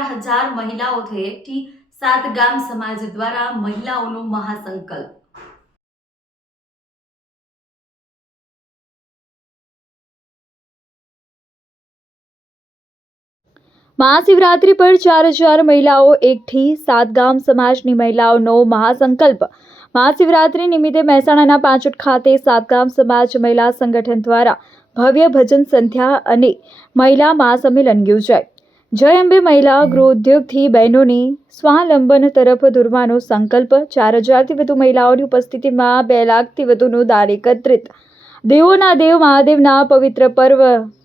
4000 મહિલાઓથી એકઠી સાત ગામ સમાજ દ્વારા મહિલાઓનો મહાસંકલ્પ। महाशिवरात्रि पर 4000 महिलाओं एकठी सात गाम समाजनी महिलाओनो महासंकल्प। महाशिवरात्रि निमित्ते મહેસાણાના પાંચોટ ખાતે સાત ગામ સમાજ મહિલા સંગઠન દ્વારા ભવ્ય ભજન સંધ્યા અને મહિલા મહાસંમેલન યોજાય। જય અંબે મહિલા ગૃહ ઉદ્યોગથી બહેનોને સ્વાવલંબન તરફ દોરવાનો સંકલ્પ। 4000થી વધુ મહિલાઓની ઉપસ્થિતિમાં 2 લાખથી વધુનું દાન એકત્રિત। દેવોના દેવ મહાદેવના પવિત્ર પર્વ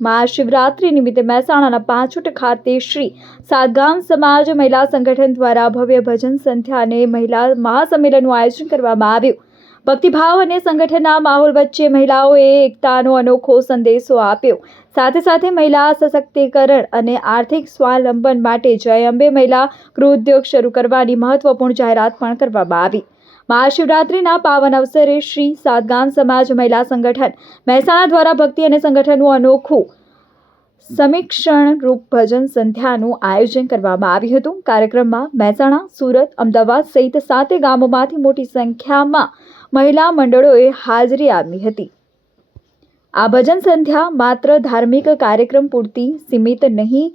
મહાશિવરાત્રિ નિમિત્તે મહેસાણાના પાંચોટ ખાતે શ્રી સાતગામ સમાજ મહિલા સંગઠન દ્વારા ભવ્ય ભજન સંધ્યા અને મહિલા મહાસંમેલનનું આયોજન કરવામાં આવ્યું। ભક્તિભાવ અને સંગઠનના માહોલ વચ્ચે મહિલાઓએ એકતાનો અનોખો સંદેશો આપ્યો। સાથે સાથે મહિલા સશક્તિકરણ અને આર્થિક સ્વાવલંબન માટે જય અંબે મહિલા ગૃહ ઉદ્યોગ શરૂ કરવાની મહત્વપૂર્ણ જાહેરાત પણ કરવામાં આવી। महाशिवरात्रिना पावन अवसरे श्री सातगाम समाज महिला संगठन મહેસાણા દ્વારા ભક્તિ અને સંગઠનનું અનોખું સમીક્ષણ રૂપ ભજન સંધ્યાનું આયોજન કરવામાં આવ્યું હતું। કાર્યક્રમમાં મહેસાણા, સુરત, અમદાવાદ સહિત 7 ગામોમાંથી મોટી સંખ્યામાં મહિલા મંડળોએ હાજરી આપી હતી। આ ભજન સંધ્યા માત્ર ધાર્મિક કાર્યક્રમ પૂરતી સીમિત નહીં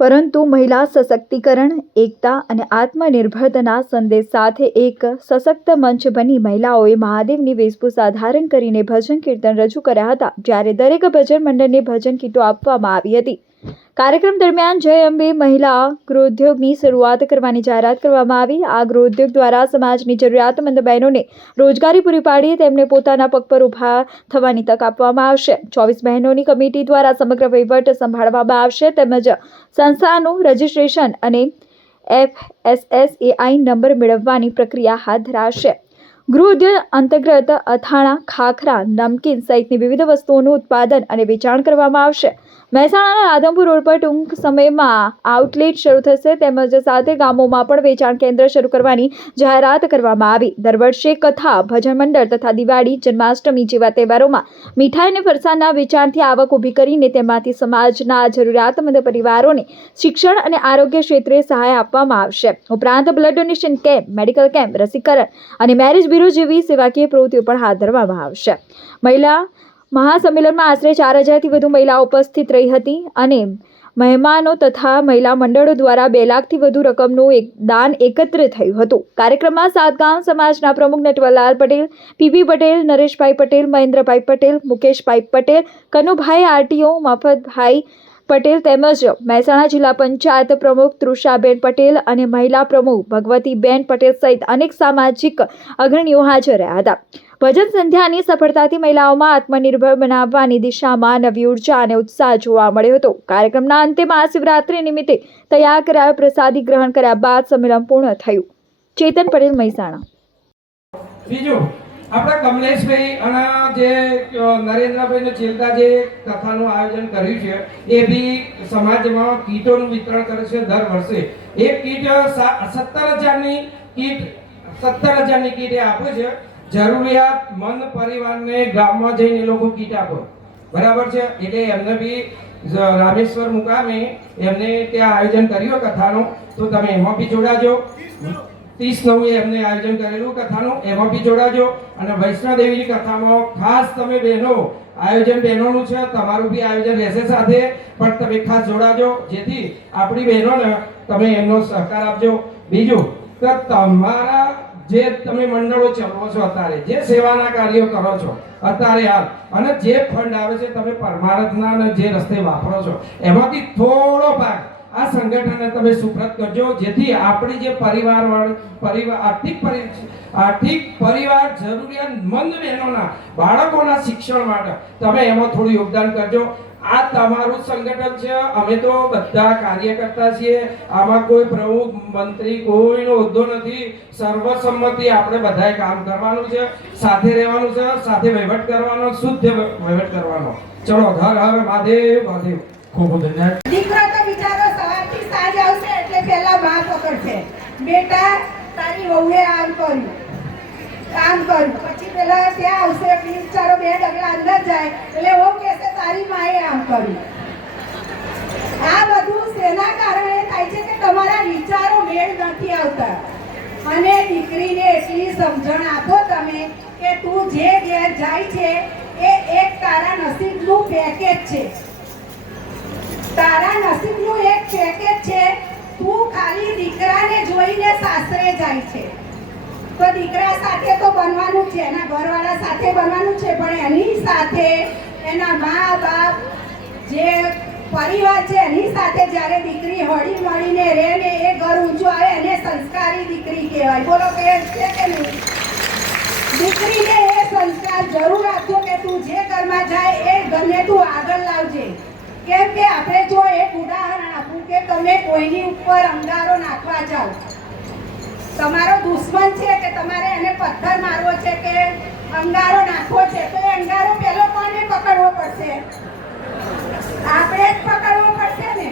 પરંતુ મહિલા સશક્તિકરણ, એકતા અને આત્મનિર્ભરતાના સંદેશ સાથે એક સશક્ત મંચ બની મહિલાઓએ મહાદેવની વેશભૂષા ધારણ કરીને ભજન કીર્તન રજૂ કર્યા હતા। જ્યારે દરેક ભજન મંડળને ભજન કીટો આપવામાં આવી હતી। કાર્યક્રમ દરમિયાન જય અંબે મહિલા ગૃહોદ્યોગની શરૂઆત કરવાની જાહેરાત કરવામાં આવી। આ ગૃહોદ્યોગ દ્વારા સમાજની જરૂરિયાતમંદ બહેનોને રોજગારી પૂરી પાડી તેમને પોતાના પગ પર ઊભા થવાની તક આપવામાં આવશે। 24 બહેનોની કમિટી દ્વારા સમગ્ર વહીવટ સંભાળવામાં આવશે તેમજ સંસ્થાનું રજિસ્ટ્રેશન અને FSSAI નંબર મેળવવાની પ્રક્રિયા હાથ ધરાશે। ગૃહ ઉદ્યોગ અંતર્ગત અથાણા, ખાખરા, નમકીન સહિતની વિવિધ વસ્તુઓનું ઉત્પાદન અને વેચાણ કરવામાં આવશે। મહેસાણાના રાધનપુર રોડ પર ટૂંક સમયમાં આઉટલેટ શરૂ થશે તેમજ 7 ગામોમાં પણ વેચાણ કેન્દ્ર શરૂ કરવાની જાહેરાત કરવામાં આવી। દર વર્ષે કથા, ભજન મંડળ તથા દિવાળી, જન્માષ્ટમી જેવા તહેવારોમાં મીઠાઈ અને ફરસાણના વેચાણથી આવક ઊભી કરીને તેમાંથી સમાજના જરૂરિયાતમંદ પરિવારોને શિક્ષણ અને આરોગ્ય ક્ષેત્રે સહાય આપવામાં આવશે। ઉપરાંત blood donation camp, medical camp, રસીકરણ અને મેરેજ બ્યુરો જેવી સેવાકીય પ્રવૃત્તિઓ પણ હાથ ધરવામાં આવશે। મહિલા મહાસંમેલનમાં આશરે 4000થી વધુ મહિલાઓ ઉપસ્થિત રહી હતી અને મહેમાનો તથા મહિલા મંડળો દ્વારા 2 લાખથી વધુ રકમનું દાન એકત્રિત થયું હતું। કાર્યક્રમમાં સાતગામ સમાજના પ્રમુખ નટવરલાલ પટેલ, પીબી પટેલ, નરેશભાઈ પટેલ, મહેન્દ્રભાઈ પટેલ, મુકેશભાઈ પટેલ, કનુભાઈ આરટીઓ, મફતભાઈ પટેલ તેમજ મહેસાણા જિલ્લા પંચાયત પ્રમુખ તૃષાબેન પટેલ અને મહિલા પ્રમુખ ભગવતીબેન પટેલ સહિત અનેક સામાજિક અગ્રણીઓ હાજર રહ્યા હતા। ભજન સંધ્યાની સફળતાથી મહિલાઓમાં આત્મનિર્ભર બનાવવાની દિશામાં નવી ઉર્જા અને ઉત્સાહ જોવા મળ્યો હતો। કાર્યક્રમના અંતે મહાશિવરાત્રિ નિમિત્તે તૈયાર કરાયેલ પ્રસાદી ગ્રહણ કર્યા બાદ સંમેલન પૂર્ણ થયું। ચેતન પટેલ, મહેસાણા। બીજું આપણા કમલેશભાઈ અને જે નરેન્દ્રભાઈને ચેલતા જે કથાનું આયોજન કર્યું છે એ બી સમાજમાં કીટોનું વિતરણ કરે છે દર વર્ષે। એક કીટ 17000ની કીટ એ આપે છે। જરૂરિયાતમંદ પરિવારને ગામમાં જઈને એ લોકો કીટ આપો, બરાબર છે। એટલે એમને બી રામેશ્વર મુકામે એમને ત્યાં આયોજન કર્યું કથાનું, તો તમે એમાં બી જોડાજો। 30/9 એમને આયોજન કરેલું કથાનું, એમાં બી જોડાજો। અને વૈષ્ણોદેવીની કથામાં ખાસ તમે બહેનો, આયોજન બહેનોનું છે, તમારું બી આયોજન રહેશે સાથે, પણ તમે ખાસ જોડાજો જેથી આપણી બહેનોને તમે એમનો સહકાર આપજો। બીજું કે તમારા જે તમે મંડળો ચલાવો છો અત્યારે, જે સેવાના કાર્યો કરો છો અત્યારે હાલ, અને જે ફંડ આવે છે તમે પરમાર્થના જે રસ્તે વાપરો છો એમાંથી થોડો ભાગ આ સંગઠનને તમે સુપ્રત કરજો જેથી આપણી જે આર્થિક પરિવાર જરૂરિયાતમંદ બહેનોના બાળકોના શિક્ષણ માટે તમે એમાં થોડું યોગદાન કરજો। આ તમારું સંગઠન છે, અમે તો બધા કાર્યકર્તા છીએ, આમાં કોઈ પ્રમુખ, મંત્રી કોઈનો હોદ્દો નથી। સર્વસંમતિ આપણે બધાએ કામ કરવાનું છે, સાથે રહેવાનું છે, સાથે વહીવટ કરવાનો, શુદ્ધ વહીવટ કરવાનો। ચલો, હર હર મહાદેવ, મહાદેવ। ખૂબ ધન્યવાદ। દીકરો તો બિચારો સવારથી સાંજ આવશે એટલે પહેલા માં પકડશે, બેટા તારી વહુએ આમ કર્યું, પછી પેલા ત્યાં આવશે એટલે બિચારો 2 ડગલા અંદર જાય એટલે વહુ કહેશે તારી માએ આમ કર્યું। આ બધું તેના કારણે થાય છે કે તમારા વિચારો મેળ નથી આવતા. અને દીકરીને એટલી સમજણ આપો તમે કે તું જે ઘેર જાય છે એ એક તારા નસીબનું પેકેજ છે. તારા નસીબનું એક પેકેજ છે. તું ખાલી દીકરાને જોઈને સાસરે જાય છે તો દીકરા સાથે તો બનવાનું છે, એના ઘરવાળા સાથે બનવાનું છે, પણ એની સાથે એના મા બાપ જે પરિવાર છે એની સાથે જ્યારે દીકરી હળી મળીને રહે ને એ ઘર ઊંચું આવે એને સંસ્કારી દીકરી કહેવાય. બોલો કે છે કે નહીં? દીકરીને એ સંસ્કાર જરૂર આપજો કે તું જે ઘરમાં જાય એ ઘરને તું આગળ લાવજે. કેમ કે આપણે જો એક ઉદાહરણ આપું કે તમે કોઈની ઉપર અંગારો નાખવા જાઓ, તમારો દુશ્મન છે કે તમારે એને પથ્થર મારવો છે કે અંગારો નાખવો છે, તો એ અંગારો પહેલો કોને પકડવો પડશે? આપણે જ પકડવો પડશે ને.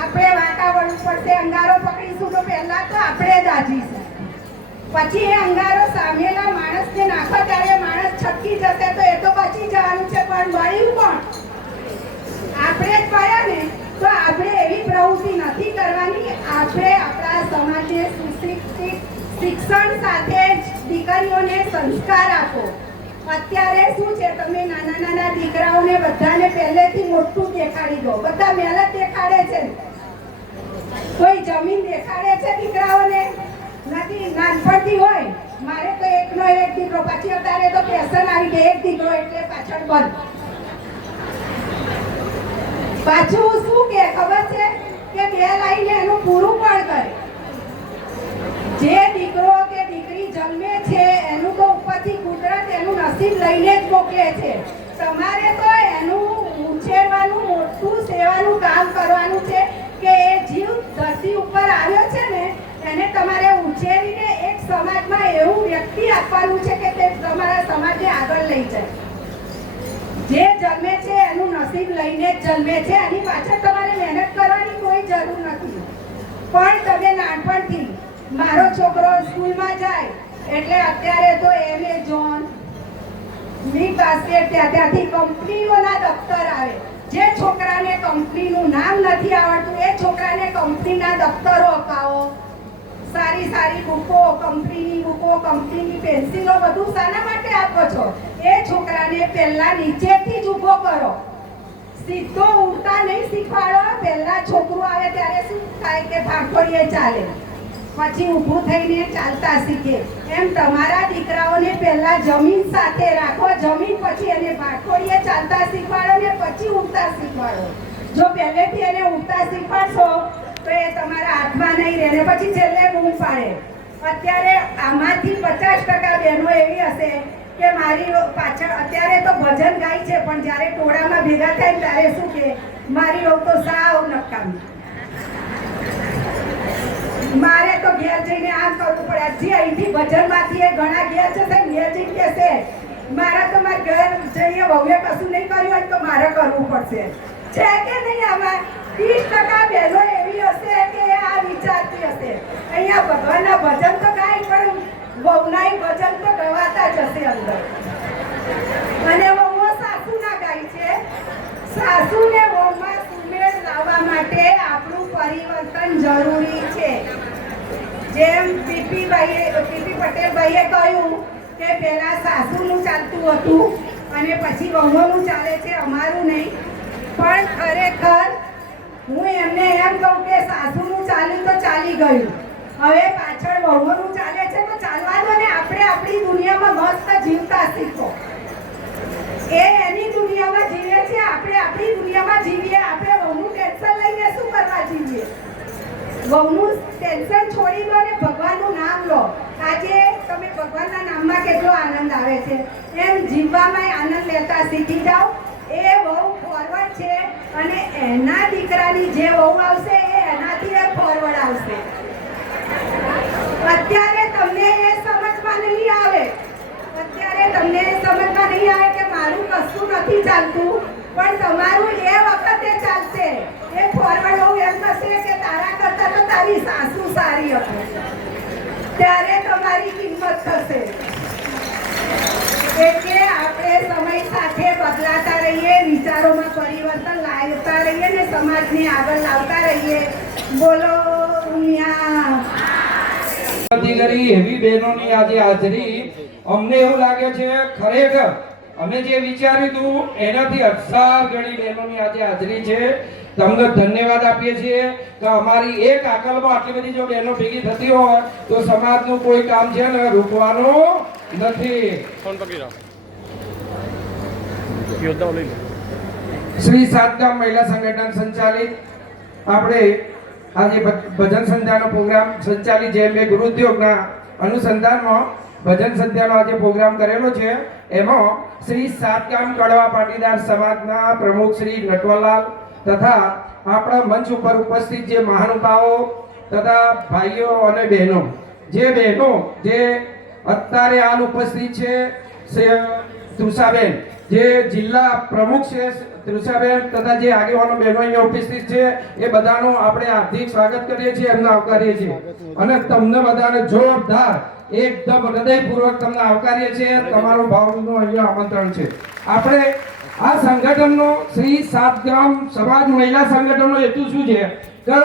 આપણે વાંકા વળવું પડશે. અંગારો પકડીશું તો પહેલા તો આપણે જ આજીશું. પછી એ અંગારો સામેલા માણસને નાખો ત્યારે માણસ છટકી જશે તો એ તો બચી જવાનું છે, પણ બળ્યું કોણ? આપણે જ પડ્યા ને. તો આપણે એવી પ્રવૃત્તિ નથી કરવાની. આપણે આપણા સમાજને સુશિક્ષિત શિક્ષણ સાથે જ દીકરીઓને સંસ્કાર આપો. અત્યારે શું છે, તમે નાના નાના દીકરાઓને બધાને પહેલેથી મોટું દેખાડી દો. બધા મહેનત દેખાડે છે, કોઈ જમીન દેખાડે છે દીકરાઓને નથી. નાનપણથી હોય મારે તો એકનો એક દીકરો, પછી અત્યારે તો ફેશન આવી ગઈ એક દીકરો એટલે પાછળ બંધ. પાછું શું કે ખબર છે કે બે લાઈને એનું પૂરું પણ કરે. જે દીકરો કે દીકરી જન્મે છે એનું તો ઉપરથી કુદરત એનું નસીબ લઈને જ મોકલે છે. તમારે તો એનું ઉછેરવાનું મોટું સેવાનું કામ કરવાનું છે કે એ જીવ ધરતી ઉપર આવ્યો છે ને એને તમારે ઉછેરીને એક સમાજમાં એવું વ્યક્તિ આપવાનું છે કે તે તમારા સમાજને આગળ લઈ જાય. જે જન્મે છે એનું નસીબ લઈને જ જન્મે છે. એની પાછળ તમારે મહેનત કરવાની કોઈ જરૂર નથી. પણ તમે નાનપણથી મારો છોકરો સ્કૂલમાં જાય એટલે અત્યારે તો એમેઝોન બિગ બાસ્કેટ ત્યાંથી કંપનીઓના દફતર આવે. જે છોકરાને કંપનીનું નામ નથી આવડતું એ છોકરાને કંપનીના દફતરો અપાવો. સારી સારી બુકો, કંપનીની બુકો, કંપનીની પેન્સિલો બધું શાના માટે આપો છો? એ છોકરાને પહેલા નીચેથી જ ઊભો કરો. સીધો ઉડતા નહીં શીખવાડો. પહેલા છોકરું આવે ત્યારે શું થાય કે ભાગોળીએ ચાલે, પછી ઊભું થઈને ચાલતા શીખે. એમ તમારા દીકરાઓને પહેલા જમીન સાથે રાખો. જમીન પછી એને ભાગોળીએ ચાલતા શીખવાડો ને પછી ઉડતા શીખવાડો. જો પહેલેથી એને ઉડતા શીખવાડશો તો એ તમારા હાથમાં નહીં રહે ને પછી છેલ્લે બૂમ પાડે. અત્યારે આમાંથી 50% બહેનો એવી હશે કે મારી પાછળ અત્યારે તો ભજન ગાય છે, પણ જ્યારે ટોળામાં ભેગા થાય ત્યારે શું કે મારી વહુ તો સાવ નકામી, મારે તો ઘેર જઈને આમ કરવું પડે. હજી અહીંથી ભજનમાંથી એ ઘણા ઘેર જશે, ઘેર જઈને કહેશે મારા તો મારા ઘર જઈએ વહુએ કશું નહીં કર્યું હોય તો મારે કરવું પડશે. છે કે નહીં? આમાં 30% બહેનો એવી હશે કે આ વિચારતી હશે અહીંયા ભગવાનના ભજન તો ગાય પણ વહુના ભજન તો ગવાતા જ હશે અંદર. અને વહુઓ સાસુના ગાય છે. સાસુને વહુમાં સુમેળ લાવવા માટે આપણું પરિવર્તન જરૂરી છે. જેમ પીપી પટેલભાઈએ કહ્યું કે પહેલા સાસુનું ચાલતું હતું અને પછી વહુઓનું ચાલે છે, અમારું નહીં. પણ ખરેખર હું એમને એમ કહું કે સાસુનું ચાલ્યું તો ચાલી ગયું, હવે પાછળ વહુઓનું ચાલે છે તો ચાલવા દો ને. આપણે આપણી દુનિયામાં મસ્ત જીવતા શીખો. એ એની દુનિયામાં જીવે છે, આપણે આપણી દુનિયામાં જીવીએ. આપણે વહુનું ટેન્શન લઈને શું કરવા જીવીએ? વહુનું ટેન્શન છોડી દો ને ભગવાનનું નામ લો. આજે તમે ભગવાનના નામમાં કેટલો આનંદ આવે છે, એમ જીવવામાં આનંદ લેતા શીખી જાઓ. એ બહુ ફોરવર્ડ છે અને એના દીકરાની જે વહુ આવશે એ એનાથી એ ફોરવર્ડ આવશે. અત્યારે તમને એ સમજમાં નહીં આવે, કે મારું કશું નથી ચાલતું, પણ તમારું એ વખતે ચાલશે. એ ફોરવર્ડ હોવું એમ થશે કે તારા કરતા તો તારી સાસુ સારી હતી, ત્યારે તમારી કિંમત થશે. એટલે આપણે સમય સાથે બદલાતા રહીએ, વિચારોમાં પરિવર્તન લાવતા રહીએ ને સમાજને આગળ લાવતા રહીએ. બોલો ઉમિયા. કરી એવી બહેનોની આજે હાજરી અમને એવું લાગે છે ખરેખર અમે જે વિચાર્યું હતું એનાથી 1000 ગણી બહેનોની આજે હાજરી છે. તમને ધન્યવાદ આપીએ છીએ કે અમારી એક આકલમાં આટલી બધી જો બહેનો ભેગી થતી હોય તો સમાજનું કોઈ કામ છે ને રૂકવાનું નથી. શ્રી સાતગામ મહિલા સંગઠન સંચાલિત આપણે આજે ભજન સંધ્યાનો પ્રોગ્રામ સંચાલિત જે બે ગૃહ ઉદ્યોગના અનુસંધાનમાં ભજન સંધ્યાનો આજે પ્રોગ્રામ કરેલો છે. એમાં શ્રી સાતગામ કડવા પાટીદાર સમાજના પ્રમુખ શ્રી નટવરલાલ તથા આપણા મંચ ઉપર ઉપસ્થિત જે મહાનુભાવો તથા ભાઈઓ અને બહેનો જે અત્યારે હાલ ઉપસ્થિત છે તૃષાબેન જે જિલ્લા પ્રમુખ છે તૃષાબેન તથા જે આગેવાનો બહેનો અહીંયા ઉપસ્થિત છે એ બધાનું આપણે હાર્દિક સ્વાગત કરીએ છીએ, એમને આવકારીએ છીએ અને તમને બધાને જોરદાર એકદમ હૃદયપૂર્વક તમને આવકારીએ છીએ. તમારું ભાવનું અહીંયા આમંત્રણ છે. આપણે આ સંગઠનનો શ્રી સાતગામ સમાજ મહિલા સંગઠનનો હેતુ શું છે કે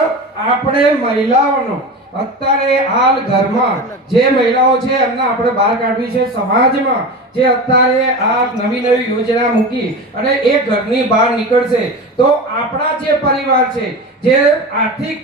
આપણે મહિલાઓનો અત્યારે હાલ ઘરમાં જે મહિલાઓ છે એમને આપણે બહાર કાઢવી છે. સમાજમાં જે અત્યારે આ નવી યોજના મૂકી અને એ ઘરની બહાર નીકળશે તો આપણા જે પરિવાર છે જે આર્થિક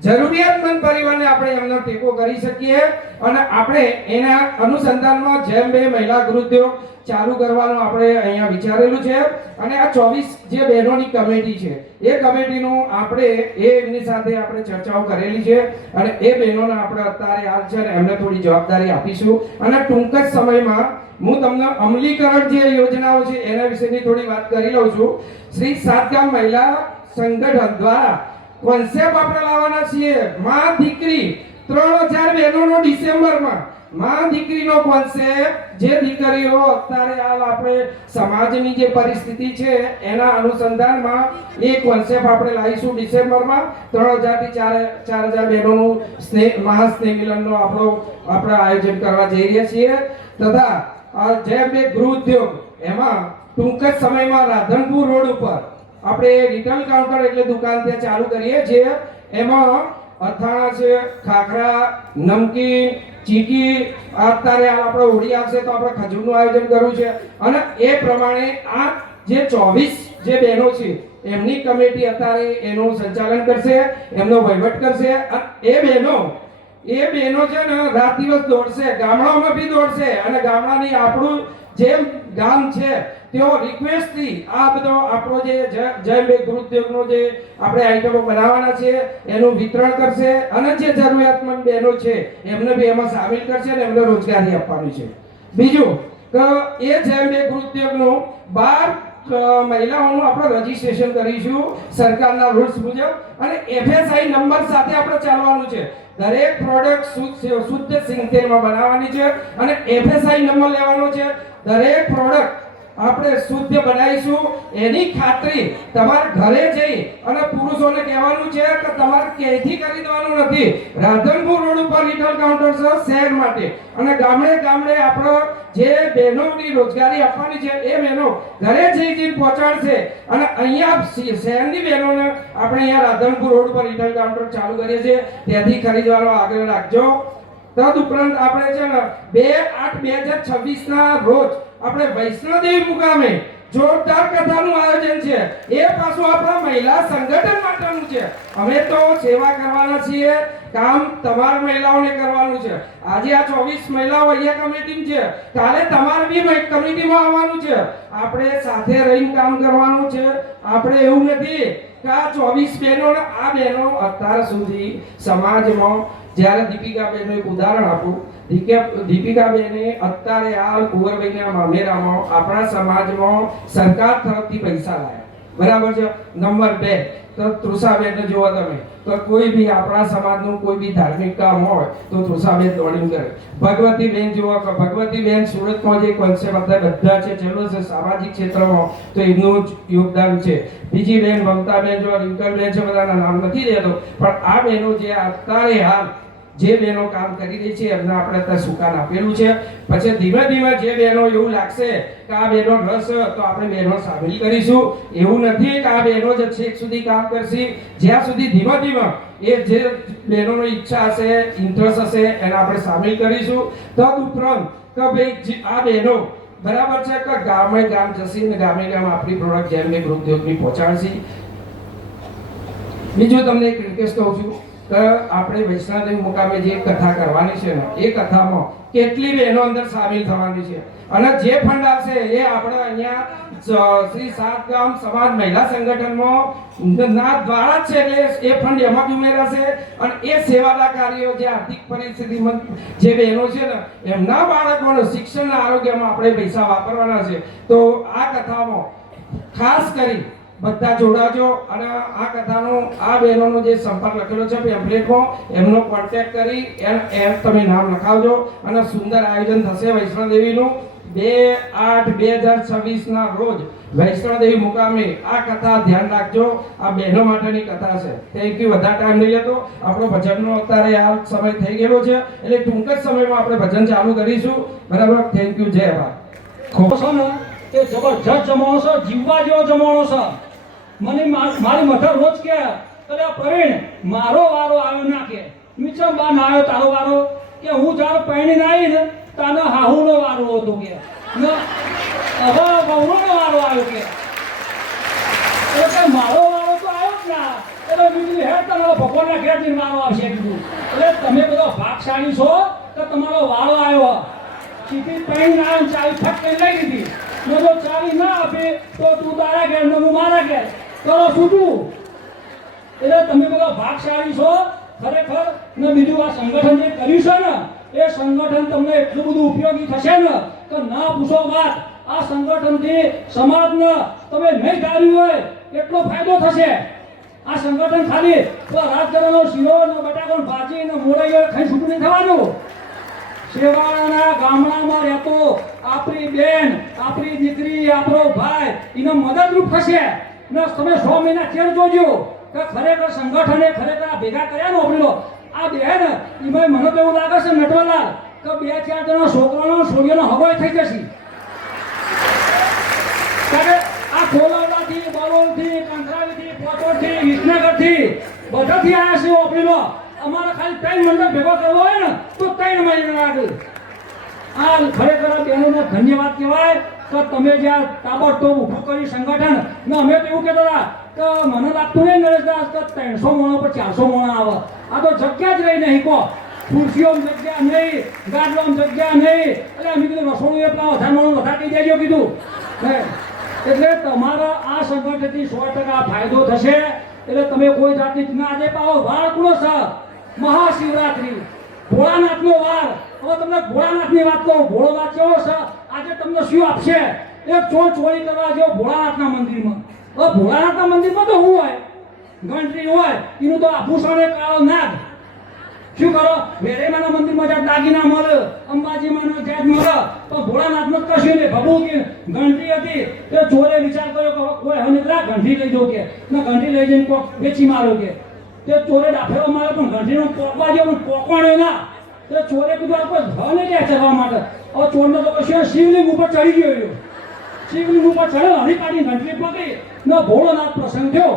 જરૂરિયાતમંદ પરિવારને આપણે એમનો ટેકો કરી શકીએ અને આપણે એના અનુસંધાનમાં જેમ બે મહિલા ગૃહ ઉદ્યોગ ચાલુ કરવાનું આપણે અહીંયા વિચારેલું છે. અને આ 24 જે બહેનોની કમિટી છે એ કમિટીનું આપણે એમની સાથે આપણે ચર્ચાઓ કરેલી છે અને એ બહેનોને આપણે અત્યારે હાલ છે ને એમને થોડી જવાબદારી આપીશું અને ટૂંક જ સમયમાં હું તમને અમલીકરણ જે યોજનાઓ છે એના વિશેની થોડી વાત કરી લઉં છું. શ્રી સાતગામ મહિલા સંગઠન દ્વારા કોન્સેપ્ટ આપણે લાવવાના છીએ માં દીકરી 3000 બહેનોનો ડિસેમ્બરમાં માં દીકરીનો કોન્સેપ્ટ જે દીકરીઓ અત્યારે હાલ આપણે સમાજની જે પરિસ્થિતિ છે એના અનુસંધાનમાં એ કોન્સેપ્ટ આપણે લાવીશું ડિસેમ્બરમાં 3000 થી 4000 બહેનોનું મહાસ્નેહ મિલનનો આપણે આયોજન કરવા જઈ રહ્યા છીએ. તથા જે બે ગૃહ ઉદ્યોગ એમાં ટૂંક જ સમયમાં રાધનપુર રોડ ઉપર આપણે રિટેલ કાઉન્ટર એટલે દુકાન ત્યાં ચાલુ કરીએ છીએ. એમાં અથાણા છે, ખાખરા, નમકીન, ચીકી, અત્યારે આપણે હોળી આવશે તો આપણે ખજૂરનું આયોજન કરવું છે અને એ પ્રમાણે આ જે 24 જે બહેનો છે એમની કમિટી અત્યારે એનું સંચાલન કરશે, એમનો વહીવટ કરશે. એ બહેનો છે ને રાત દિવસ દોડશે, ગામડાઓમાં બી દોડશે અને ગામડાની આપણું જે ગામ છે તેઓ રિક્વેસ્ટ થી આ બધો આપણો જે જય બે ગૃહ ઉદ્યોગનો જે આપણે આઈટમો બનાવવાના છે એનું વિતરણ કરશે અને જે જરૂરિયાતમંદ બહેનો છે એમને બી એમાં સામેલ કરશે અને એમને રોજગારી આપવાની છે. બીજું કે એ જય બે ગૃહ ઉદ્યોગનું 12 મહિલાઓનું આપણે રજીસ્ટ્રેશન કરીશું સરકારના રૂલ્સ મુજબ અને FSI નંબર સાથે આપણે ચાલવાનું છે. દરેક પ્રોડક્ટ શુદ્ધ સિંગતેલમાં બનાવવાની છે અને FSI નંબર લેવાનો છે. દરેક પ્રોડક્ટ આપણે શુદ્ધ બનાવીશું એની ખાતરી તમારે ઘરે જઈ અને પુરુષોને કહેવાનું છે કે તમારે ક્યાંયથી ખરીદવાનું નથી. રાધનપુર રોડ ઉપર રિટેલ કાઉન્ટર છે શહેર માટે અને ગામડે ગામડે આપણે જે બહેનોની રોજગારી આપવાની છે એ બહેનો ઘરે જઈ પહોંચાડશે અને અહીંયા શહેરની બહેનોને આપણે અહીંયા રાધનપુર રોડ પર રિટેલ કાઉન્ટર ચાલુ કરીએ છીએ, ત્યાંથી ખરીદવાનો આગ્રહ રાખજો. તદુપરાંત આપણે છે ને 2/8/2026 ના રોજ આપણે વૈષ્ણોદેવી મુકામે જોરદાર કથાનું આયોજન છે. એ પાછું આપણા મહિલા સંગઠન માટેનું છે. અમે તો સેવા કરવાના છીએ, કામ તમાર મહિલાઓને કરવાનું છે. આજે આ 24 મહિલાઓ અહીંયા કમિટી છે, કાલે તમારે બી કમિટીમાં આવવાનું છે. આપણે સાથે રહીને કામ કરવાનું છે. આપણે એવું નથી કે આ 24 બહેનો આ બહેનો અત્યાર સુધી સમાજમાં જ્યારે દીપિકાબેનનું એક ઉદાહરણ આપું, દીપિકાબેને અત્યારે હાલ કુંવરભાઈના મામેરામાં આપણા સમાજમાં સરકાર તરફથી પૈસા લાવ્યા, બરાબર છે. નંબર 2 તો તૃષાબેનને જોવો તમે તો કોઈ બી આપણા સમાજનું કોઈ બી ધાર્મિક કામ હોય તો તૃષાબેન દોડીને કરે. ભગવતીબેન જોવો કે ભગવતીબેન સુરતમાં જે કોન્સેપ્ટ આપણે બધા છે ચલો છે સામાજિક ક્ષેત્રમાં તો એમનું જ યોગદાન છે. બીજી બેન મમતાબેન જો રિંકલબેન છે, બધાના નામ નથી લેતો પણ આ બહેનો જે અત્યારે હાલ જે બહેનો કામ કરી રહી છે એમને આપણે ત્યાં સુકાન આપેલું છે. પછી ધીમે ધીમે જે બહેનો એવું લાગશે કે આ બહેનો રસ તો આપણે બહેનો સામેલ કરીશું. એવું નથી કે આ બહેનો જ છેક સુધી કામ કરશે. જ્યાં સુધી ધીમે ધીમે એ જે બહેનોની ઈચ્છા હશે, ઇન્ટરેસ્ટ હશે એને આપણે સામેલ કરીશું. તદુપરાંત કે ભાઈ આ બહેનો બરાબર છે કે ગામે ગામ જશે ને ગામે ગામ આપણી પ્રોડક્ટ જેમ ગૃહ ઉદ્યોગની પહોંચાડશે. બીજું તમને એક રિક્વેસ્ટ કહું છું કે આપણે વૈષ્ણવદેવી મુકામે જે કથા કરવાની છે ને એ કથામાં કેટલી બહેનો અંદર સામેલ થવાની છે અને જે ફંડ આવશે એ આપણે અહીંયા શ્રી સાતગામ સમાજ મહિલા સંગઠનમાં ના દ્વારા જ છે એટલે એ ફંડ એમાં જ ઉમેરાશે અને એ સેવાના કાર્યો જે આર્થિક પરિસ્થિતિમાં જે બહેનો છે ને એમના બાળકોનું શિક્ષણ અને આરોગ્યમાં આપણે પૈસા વાપરવાના છે. તો આ કથામાં ખાસ કરી બધા જોડાજો અને આ કથાનો આ બહેનોનો જે સંપર્ક લખેલો છે પેમ્પલેટમાં એમનો કોન્ટેક્ટ કરી તમે નામ લખાવજો અને સુંદર આયોજન થશે વૈષ્ણવદેવીનું 2/8/2026 ના રોજ વૈષ્ણવદેવી મુકામે આ કથા ધ્યાન રાખજો. આ બહેનો માટેની કથા છે. Thank you. વધારે ટાઈમ નહીં લેતો, આપણો ભજનનો અત્યારે આ સમય થઈ ગયેલો છે એટલે ટૂંક જ સમયમાં આપણે ભજન ચાલુ કરીશું. બરાબર. Thank you. જય ભાઈ. કે જબરજસ્ત જમાણો છે, જીવવા જેવો જમાણો છે. મને મારી મથર રોજ કે અરે પ્રવીણ મારો વારો આવ્યો ના કે મિચમ બા ના આવ્યો તારો વારો કે હું જ્યારે પૈણી આવી ને તાનો હાહુનો વારો હતો કે હવે બહુનો વારો આવ્યો કે એટલે મારો વારો તો આવ્યો જ ના. એટલે બીજું હે તમારો ભગવાનના ઘેરથી વારો આવશે કીધું. એટલે તમે બધો ભાગશાળી છો કે તમારો વારો આવ્યો. સીધી પૈણી આવ્યો ચાવી ફટ લઈ લીધી. જો ચાવી ના આપે તો તું તારા ઘેર ને હું મારા ઘેર કરો છૂટું. એટલે તમે બધા ભાગશાળી છો ખરેખર. ને બીજું આ સંગઠન જે કર્યું છે ને એ સંગઠન તમને એટલું બધું ઉપયોગી થશે ને કે ના પૂછો વાત. આ સંગઠનથી સમાજને તમે નહીં ધાર્યું હોય એટલો ફાયદો થશે. આ સંગઠન ખાલી તો રાજકારણનો શીરો ને બટાકો ભાજી ને મોરૈયો ખાઈ છૂટું નહીં થવાનું. સેવાળાના ગામડામાં રહેતો આપણી બેન, આપણી દીકરી, આપણો ભાઈ એને મદદરૂપ થશે. ને તમે 6 મહિના ચેર જોજો કે ખરેખર સંગઠને ખરેખર આ ભેગા કર્યા નો આપણી આ બેન એમાં મને તો એવું લાગે છે નટવરલાલ કે 2-4 જણા છોકરાનો છોડીઓનો હવાઈ થઈ જશે. કારણ આ કોલાવડાથી, બરોલથી, કંકરાવીથી, પોચોડથી, વિસનગરથી બધાથી આવ્યા છે આપણીનો. અમારે ખાલી 3 મંડળ ભેગો કરવો હોય ને તો 3 મહિના લાગે. આ ખરેખર આ બહેનોને ધન્યવાદ કહેવાય કે તમે જ્યાં તાબડતોબ ઊભું કરી સંગઠન. ને અમે તો એવું કહેતા હતા કે મને લાગતું નહીં નરેશદાસ કે 300 મોણા પર 400 મોણા આવે. આ તો જગ્યા જ રહી નહીં કહો. ખુરશીઓમાં જગ્યા નહીં, ગાડવામાં જગ્યા નહીં. એટલે અમે કીધું રસોડું એટલા વધારે મોણું વધારે કહી દેજો કીધું. એટલે તમારા આ સંગઠનથી 100% ફાયદો થશે. એટલે તમે કોઈ જાતની ના આજે પાવો વાર કુણો છે મહાશિવરાત્રી ભોળાનાથનો વાર. હવે તમને ભોળાનાથની વાત કહું. ભોળોનાથ કેવો છે આજે તમને શું આપશે? એક ચોરી કરવા જેવો ભોળાનાથના મંદિરમાં. હવે ભોળાનાથના મંદિરમાં તો શું હોય? ઘંટડી હોય, એનું તો આભૂષણ એ કાળો નાગ. શું કરો? વેરેમાના મંદિરમાં જ્યાં દાગીના મળે, અંબાજીમાં જ્યાં મળે, તો ભોળાનાથમાં કશું નહીં. ભભૂકી ઘંટડી હતી તે ચોરે વિચાર કર્યો કે કોઈ હવે નીકળ્યા ઘંટડી લઈ જાઉં કે ઘંટડી લઈ જઈને કોક વેચી મારો કે તે ચોરે ડાફેરો મારે પણ ઘંટડીનો પોકવા જેવું પોકવાણ્યો ના. તે ચોરે કીધું આપણે ધન ગયા ચડવા માટે. હવે ચોરને તો કશું શિવલિંગ ઉપર ચડી ગયો. શિવલિંગ ઉપર ચડ્યો હરી કાઢી ઘંટડી પકડી ને ભોળોનાથ પ્રસંગ થયો.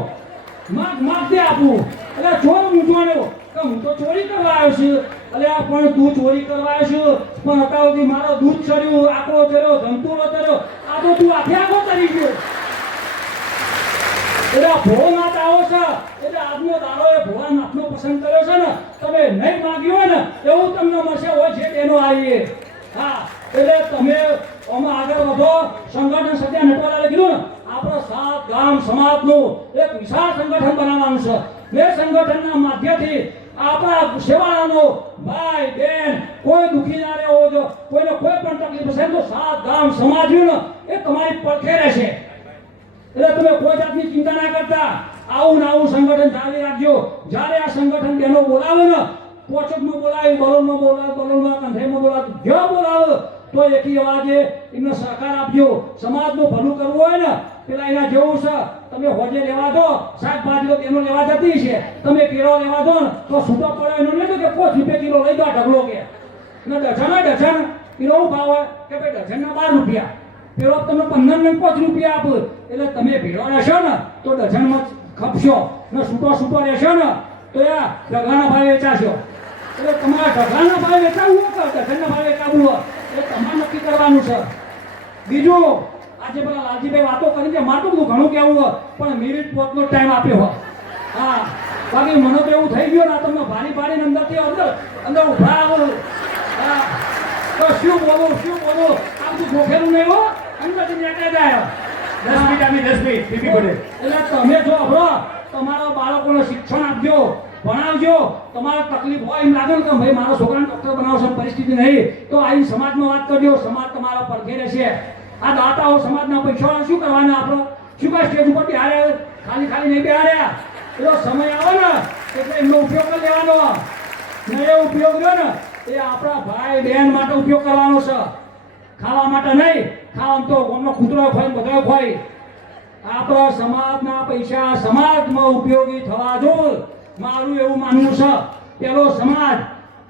માગ દે આપવું. એટલે ચોર મૂંઝવાણ્યો કે હું તો ચોરી કરવા આવ્યો છું. એટલે પણ તું ચોરી કરવા આવ્યો છું પણ અત્યાર સુધી મારો દૂધ ચડ્યું, આકરો ચડ્યો, ધંતુરો ચડ્યો, આ તો તું આખે આખો ચડી ગયો. એટલે ભોળાનાથ આવો છે એટલે આજનો દાડો એ ભોળાનાથનો પસંદ કર્યો છે ને. તમે નહીં માગ્યું હોય ને એવું તમને મળશે હોય છે તેનો આવીએ. હા એટલે તમે આમાં આગળ વધો. સંગઠન સત્યા નટવરલાલે કીધું ને આપણે 7 ગામ સમાજનું એક વિશાળ સંગઠન બનાવવાનું છે. બે સંગઠનના માધ્યમથી આપણા સેવાળાનો ભાઈ બહેન કોઈ દુઃખી ના રહેવો જો કોઈને કોઈ પણ તકલીફ હશે તો 7 ગામ સમાજનું એ તમારી પડખે રહેશે. એટલે તમે કોઈ જાતની ચિંતા ના કરતા. આવું ને આવું સંગઠન ચાલી રાખજો. જ્યારે આ સંગઠન બહેનો બોલાવે ને પોચકમાં બોલાવે, બરોલમાં બોલાવે, બરોલમાં કંઠેમાં બોલાવે, જ્યાં બોલાવે તો એકી અવાજે એમને સહકાર આપજો. સમાજનું ભલું કરવું હોય ને પેલા એના જેવું છે. તમે હોજે લેવા દો, શાકભાજી તો તેનો લેવા જતી છે, તમે કેળો લેવા દો ને તો છૂટો પડે એનો નહીં તો કે 5 રૂપિયા કિલો લઈ દો આ ઢગલો કે ને ડઝન કિલો શું ભાવ હોય કે ભાઈ ડઝનના 12 રૂપિયા, પેલો તમે 15 ને 5 રૂપિયા આપો એટલે તમે ભેળો રહેશો ને તો ડઝનમાં ખપશો ને છૂટો રહેશો ને તો આ ઢગાના ભાવે વેચાશો. એટલે તમારા ઢગાના ભાવે વેચાવું હોય કે ડઝનના ભાવે વેચાવું હોય એટલે તમારે નક્કી કરવાનું છે. બીજું આજે પેલા લાલજીભાઈ વાતો કરી છે, મારે તો બધું ઘણું કહેવું હોય પણ મિનિટ પોતનો ટાઈમ આપ્યો હોય. હા, બાકી મને તો એવું થઈ ગયું ને તમને ભારી અંદરથી અંદર ઉભા આવો. હા, તો શું બોલું આ બધું ગોખેલું નહીં હો, અંદરથી નીકળે જાય. 10 મિનિટ પીપી પડે. એટલે તમે જો હબળો તમારા બાળકોને શિક્ષણ આપજો, ભણાવજો. તમારે તકલીફ હોય એમ લાગે ને કે ભાઈ મારો છોકરાને ડૉક્ટર બનાવશે પરિસ્થિતિ નહીં તો આવી સમાજમાં વાત કરજો, સમાજ તમારા પડખે રહેશે. આ દાતાઓ સમાજના પૈસા શું કરવાના આપણો? શું કાંઈ સ્ટેજ ઉપર બેહારે ખાલી નહીં બેહાર્યા? એનો સમય આવે ને એટલે એમનો ઉપયોગ કરી લેવાનો ને એ ઉપયોગ રહ્યો ને એ આપણા ભાઈ બહેન માટે ઉપયોગ કરવાનો છે, ખાવા માટે નહીં. ખાવામાં તો ગામનો કૂતરો ખોઈ બધા ખોઈ. આપણા સમાજના પૈસા સમાજમાં ઉપયોગી થવા જોઈએ, મારું એવું માનવું છે. પેલો સમાજ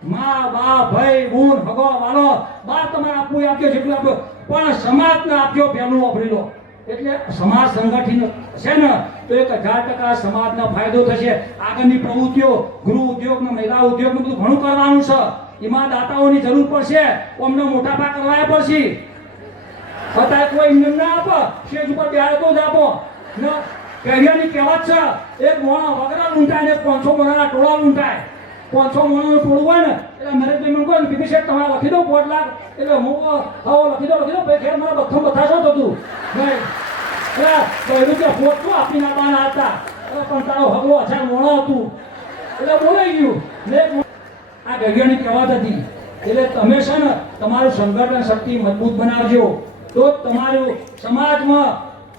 મા બાપ ભાઈ બૂન હગો વાલો બા તમારે આપવું આપજો જેટલું આપજો પણ સમાજને આપજો પહેલું વાપરી લો. એટલે સમાજ સંગઠિત છે ને તો 1000% સમાજનો ફાયદો થશે. આગળની પ્રવૃત્તિઓ ગૃહ ઉદ્યોગ ને મહિલા ઉદ્યોગ ને બધું ઘણું કરવાનું છે. એમાં દાતાઓની જરૂર પડશે, અમને મોટા ભાગ કરવા પડશે. છતાં કોઈ એમને ના આપો, સ્ટેજ ઉપર બેહાડે તો જ આપો ને. કહેવાની કહેવત છે, એક મોણા વગરા લૂંટાય ને 500 મોણાના ટોળા લૂંટાય. 500 મોણાનું ટોળું હોય ને એટલે નરેશભાઈ મને કહો ને પીપી સાહેબ તમારે લખી દો 5 લાખ એટલે હું લખી દો ભાઈ ખેર મારા બધું બતાશો થતું નહીં. એટલે કે ફોટ શું આપી નાખવાના હતા પણ તારો હગલો 1000 મોણા હતું એટલે બોલાઈ ગયું ને. આ ગગિયાની કહેવત હતી. એટલે તમે છે ને તમારું સંગઠન શક્તિ મજબૂત બનાવજો તો તમારું સમાજમાં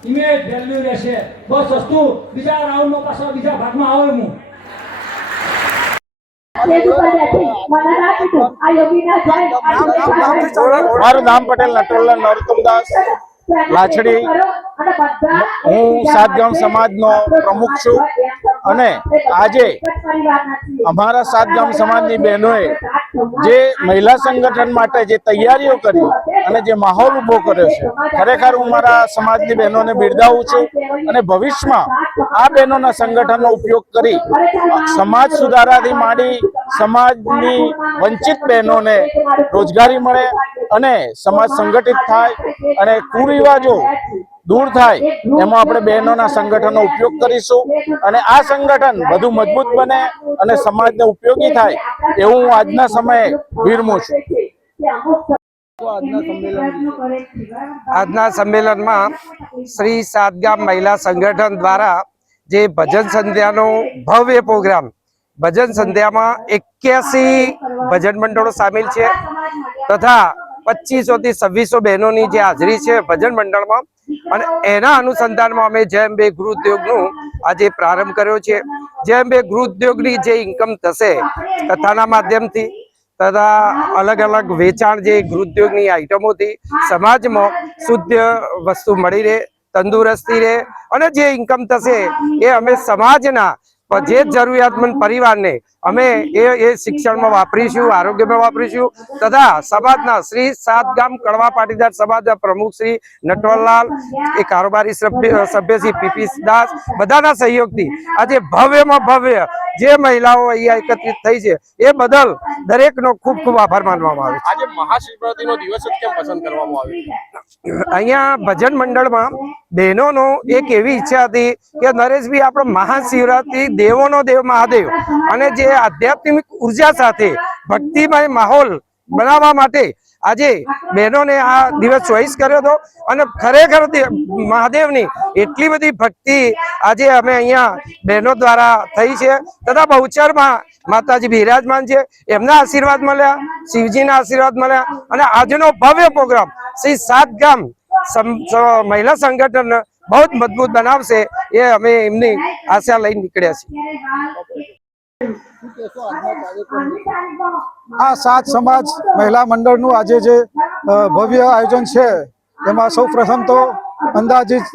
ઇમેજ વેલ્યુ રહેશે. બસ વસ્તુ બીજા રાઉન્ડમાં પાછા બીજા ભાગમાં આવે હું મારું નામ પટેલ નટવરલાલ નરોત્તમદાસ લાછડી. હું સાતગામ સમાજનો પ્રમુખ છું અને આજે અમારા સાતગામ સમાજની બહેનોએ જે મહિલા સંગઠન માટે જે તૈયારીઓ કરી અને જે માહોલ ઊભો કર્યો છે, ખરેખર હું મારા સમાજની બહેનોને બિરદાવું છું અને ભવિષ્યમાં આ બહેનોના સંગઠનનો ઉપયોગ કરી સમાજ સુધારાથી માંડી સમાજની વંચિત બહેનોને રોજગારી મળે અને સમાજ સંગઠિત થાય અને કુરિવાજો દૂર થાય એમાં આપણે બહેનોના સંગઠનનો ઉપયોગ કરીશું અને આ સંગઠન વધુ મજબૂત બને અને સમાજને ઉપયોગી થાય એવું હું આજના સમયે વિરમું છું. આજના સંમેલનમાં શ્રી સાતગામ મહિલા સંગઠન દ્વારા જે ભજન સંધ્યાનો ભવ્ય પ્રોગ્રામ, ભજન સંધ્યામાં 81 ભજન મંડળો સામેલ છે તથા 2500 થી 2600 બહેનોની જે હાજરી છે ભજન મંડળમાં અને એના અનુસંધાનમાં અમે જય અંબે ગૃહ ઉદ્યોગનું આજે પ્રારંભ કર્યો છે. જય અંબે ગૃહ ઉદ્યોગની જે ઇન્કમ થશે કથાના માધ્યમથી તથા અલગ અલગ વેચાણ જે ગૃહ ઉદ્યોગની આઈટમોથી સમાજમાં શુદ્ધ વસ્તુ મળી રહે, તંદુરસ્તી રહે અને જે ઇન્કમ થશે એ અમે સમાજના જે જરૂરિયાતમંદ પરિવારને અમે એ શિક્ષણમાં વાપરીશું, આરોગ્યમાં વાપરીશું તથા સમાજના શ્રી સાતગામ કડવા પાટીદાર સમાજના પ્રમુખ શ્રી નટવરલાલ, એ કારોબારી સભ્ય શ્રી પીપી દાસ બધાના સહયોગથી આજે ભવ્યમાં ભવ્ય જે મહિલાઓ અહીંયા એકત્રિત થઈ છે એ બદલ દરેકનો ખૂબ ખૂબ આભાર માનવામાં આવે છે. આજે મહાશિવરાત્રીનો દિવસ જ કેમ પસંદ કરવામાં આવ્યો? અહીંયા ભજન મંડળમાં બહેનોનો એક એવી ઈચ્છા હતી કે નરેશભાઈ આપણે મહાશિવરાત્રી દેવોનો દેવ મહાદેવ અને જે આધ્યાત્મિક ઉર્જા સાથે ભક્તિમય માહોલ બનાવવા માટે આજે બહેનોને આ દિવસ ચોઈસ કર્યો હતો અને ખરેખર મહાદેવની એટલી બધી ભક્તિ આજે અમે અહીંયા બહેનો દ્વારા થઈ છે તથા બહુચરમાં માતાજી બિરાજમાન છે, એમના આશીર્વાદ મળ્યા, શિવજીના આશીર્વાદ મળ્યા અને આજનો ભવ્ય પ્રોગ્રામ શ્રી સાતગામ મહિલા સંગઠન બહુ જ મજબૂત બનાવશે એ અમે એમની આશા લઈને નીકળ્યા છીએ. આ સાત સમાજ મહિલા મંડળનું આજે જે ભવ્ય આયોજન છે એમાં સૌ પ્રથમ તો અંદાજિત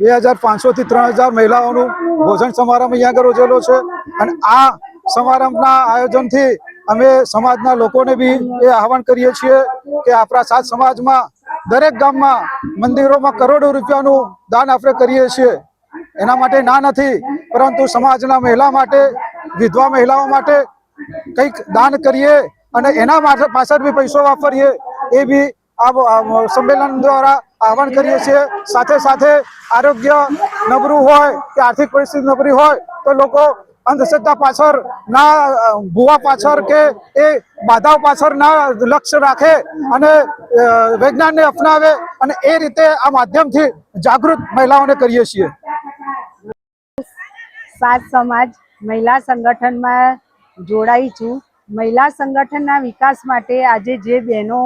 2500 થી 3000 મહિલાઓનું ભોજન સમારંભ અહીંયા આગળ યોજેલો છે અને આ સમારંભના આયોજનથી અમે સમાજના લોકોને બી એ આહવાન કરીએ છીએ કે આપણા સાત સમાજમાં દરેક ગામમાં મંદિરોમાં કરોડો રૂપિયાનું દાન આપણે કરીએ છીએ. એના માટે ના નથી, પરંતુ સમાજના મહિલા માટે, વિધવા મહિલાઓ માટે કંઈક દાન કરીએ અને એના માટે પાછળ બી પૈસો વાપરીએ એ બી આ સંમેલન દ્વારા આહવાન કરીએ છીએ. સાથે સાથે આરોગ્ય નબળું હોય કે આર્થિક પરિસ્થિતિ નબળી હોય તો લોકો અંધશ્રદ્ધા પાછળ ના, ભૂવા પાછળ કે એ બાધાઓ પાછળ ના લક્ષ્ય રાખે અને વિજ્ઞાનને અપનાવે અને એ રીતે આ માધ્યમથી જાગૃત મહિલાઓને કરીએ છીએ. સાત સમાજ મહિલા સંગઠનમાં જોડાઈ છું. મહિલા સંગઠનના વિકાસ માટે આજે જે બહેનો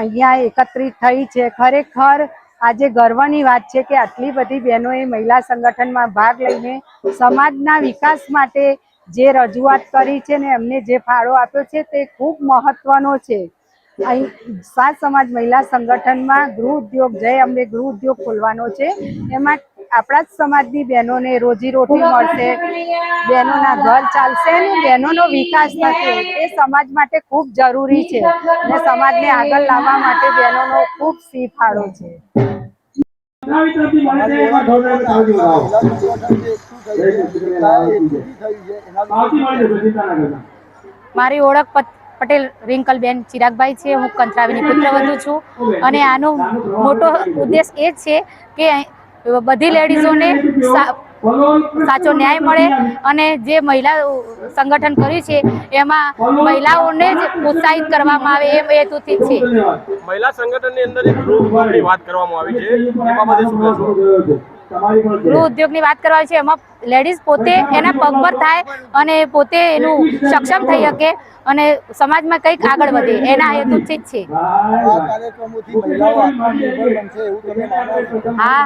અહીંયા એકત્રિત થઈ છે, ખરેખર આજે ગર્વની વાત છે કે આટલી બધી બહેનોએ મહિલા સંગઠનમાં ભાગ લઈને સમાજના વિકાસ માટે જે રજૂઆત કરી છે ને એમને જે ફાળો આપ્યો છે તે ખૂબ મહત્વનો છે. અહીં સાત સમાજ મહિલા સંગઠનમાં ગૃહ ઉદ્યોગ જય અંબે ગૃહ ઉદ્યોગ ખોલવાનો છે. એમાં આપણા જ સમાજની બહેનોને રોજીરોટી મળશે, બહેનોના ઘર ચાલશે અને બહેનોનો વિકાસ થશે. એ સમાજ માટે ખૂબ જરૂરી છે અને સમાજને આગળ લાવવા માટે બહેનોનો ખૂબ સિંહ ફાળો છે. મારી ઓળખ પટેલ રિંકલબેન ચિરાગભાઈ છે. હું કંથરાવીની પુત્રવધુ છું અને આનો મોટો ઉદ્દેશ એ છે કે બધી લેડીઝોને સાચો ન્યાય મળે અને જે મહિલા સંગઠન કર્યું છે એમાં મહિલાઓને જ પ્રોત્સાહિત કરવામાં આવે એ હેતુથી છે. મહિલા સંગઠનની અંદર એક ગ્રુપની વાત કરવામાં આવી છે, એ બાબતે શું કહેશો? ગૃહ ઉદ્યોગની વાત કરવા છે, એમાં લેડીઝ પોતે એના પગ પર થાય અને પોતે એનું સક્ષમ થઈ શકે અને સમાજમાં કંઈક આગળ વધે એના હેતુથી જ છે. હા,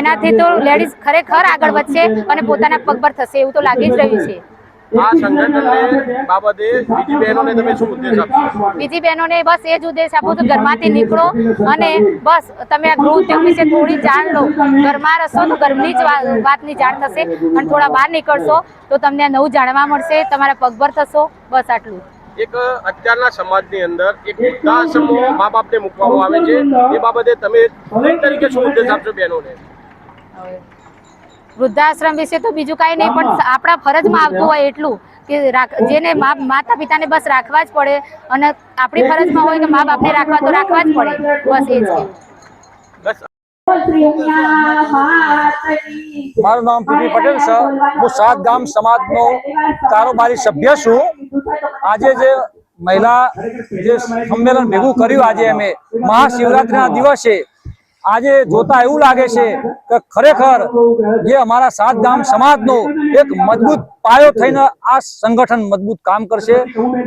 એનાથી તો લેડીઝ ખરેખર આગળ વધશે અને પોતાના પગ પર થશે એવું તો લાગી જ રહ્યું છે. આ સંગઠનને બાબતે બીજી બહેનોને તમે શું ઉદ્દેશ આપશો? બીજી બહેનોને બસ એ જ ઉદ્દેશ આપો તો ઘરમાંથી નીકળો અને બસ તમે આ ગૃહ ઉદ્યોગ વિશે થોડી જાણ લો. ઘરમાં રહેશો તો ઘરની જ વાતની જાણ થશે અને થોડા બહાર નીકળશો તો તમને નવું જાણવા મળશે, તમારા પગભર થશો. બસ આટલું. એક અત્યારના સમાજની અંદર એક વૃદ્ધાશ્રમો મા બાપને મૂકવામાં આવે છે, એ બાબતે તમે તરીકે શું ઉદ્દેશ આપશો બહેનોને? વૃદ્ધાશ્રમ વિશે તો બીજું કાંઈ નહીં, પણ આપણા ફરજમાં આવતું હોય એટલું કે જેને માતા પિતાને બસ રાખવા જ પડે અને આપણી ફરજમાં હોય કે મા બાપને રાખવા તો રાખવા જ પડે. બસ એ જ કહેવું. મારું નામ પીપી પટેલ છે. હું સાત ગામ સમાજનો કારોબારી સભ્ય છું. આજે જે મહિલા જે સંમેલન ભેગું કર્યું આજે અમે મહાશિવરાત્રિના દિવસે, આજે જોતા એવું લાગે છે કે ખરેખર જે અમારા સાત ગામ સમાજનો એક મજબૂત પાયો થઈને આ સંગઠન મજબૂત કામ કરશે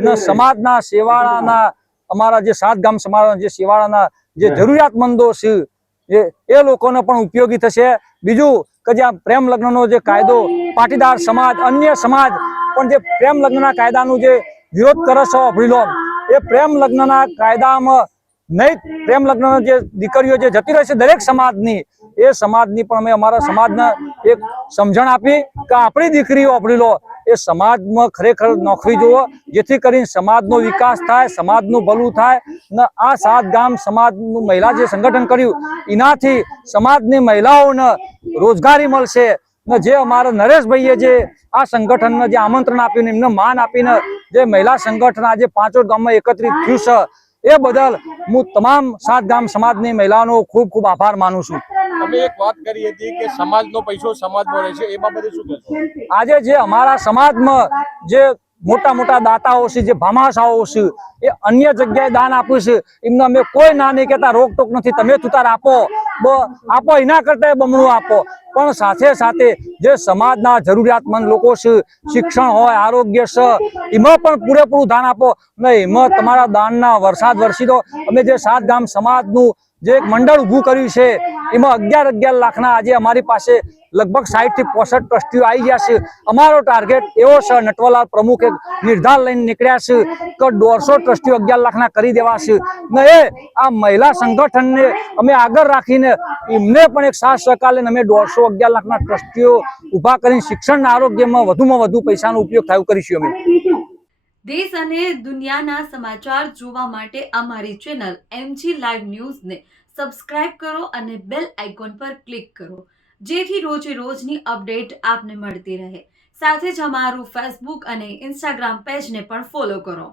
ને સમાજના સેવાળાના, અમારા જે સાત ગામ સમાજના જે સેવાળાના જે જરૂરિયાતમંદો છે એ લોકોને પણ ઉપયોગી થશે. બીજું કે જે પ્રેમ લગ્નનો જે કાયદો પાટીદાર સમાજ, અન્ય સમાજ પણ જે પ્રેમ લગ્નના કાયદાનું જે વિરોધ કરે છે, અભિલોમ એ પ્રેમ લગ્નના કાયદામાં નહીં, પ્રેમ લગ્ન જે દીકરીઓ જે જતી રહે છે દરેક સમાજની, એ સમાજની પણ અમે અમારા સમાજને એક સમજણ આપી કે આપણી દીકરીઓ અભિલો એ સમાજમાં ખરેખર નોકરી જુઓ, જેથી કરીને સમાજનો વિકાસ થાય, સમાજનું ભલું થાય ને આ સાત ગામ સમાજનું મહિલા જે સંગઠન કર્યું એનાથી સમાજની મહિલાઓને રોજગારી મળશે ને જે અમારા નરેશભાઈએ જે આ સંગઠનને જે આમંત્રણ આપ્યું એમને માન આપીને જે મહિલા સંગઠન આજે પાંચોટ ગામમાં એકત્રિત થયું છે એ બદલ હું તમામ સાત ગામ સમાજની મહિલાઓનો ખૂબ ખૂબ આભાર માનું છું. તમે એક વાત કરી હતી કે સમાજનો પૈસો સમાજમાં રહે છે, એ બાબતે શું કહેશો? આજે જે અમારા સમાજમાં જે મોટા મોટા દાતાઓ છે, જે ભામાશાઓ છે, એ અન્ય જગ્યાએ દાન આપ્યું છે, એમને અમે કોઈ ના નહીં કહેતા, રોકટોક નથી. તમે તુતાર આપો એના કરતા બમણું આપો, પણ સાથે સાથે જે સમાજના જરૂરિયાતમંદ લોકો છે, શિક્ષણ હોય, આરોગ્ય છે, એમાં પણ પૂરેપૂરું દાન આપો ને એમાં તમારા દાનના વરસાદ વરસી દો. અમે જે સાત ગામ સમાજનું જે એક મંડળ ઊભું કર્યું છે એમાં 11 લાખના આજે અમારી પાસે લગભગ 60 થી 65 ટ્રસ્ટીઓ આવી ગયા છે. અમારો ટાર્ગેટ એવો છે, નટવરલાલ પ્રમુખ એક નિર્ધાર લઈને નીકળ્યા છે કે 150 ટ્રસ્ટીઓ 11 લાખના કરી દેવા છે ને એ આ મહિલા સંગઠનને અમે આગળ રાખીને એમને પણ એક સાથ સહકાર લઈને અમે 111 લાખના ટ્રસ્ટીઓ ઊભા કરીને શિક્ષણ આરોગ્યમાં વધુમાં વધુ પૈસાનો ઉપયોગ થાય કરીશું અમે. દેશ અને દુનિયાના સમાચાર જોવા માટે અમારી ચેનલ MG લાઈવ ન્યૂઝને સબસ્ક્રાઇબ કરો અને બેલ આઇકોન પર ક્લિક કરો, જેથી રોજે રોજની અપડેટ આપને મળતી રહે. સાથે જ અમારું ફેસબુક અને ઇન્સ્ટાગ્રામ પેજને પણ ફોલો કરો.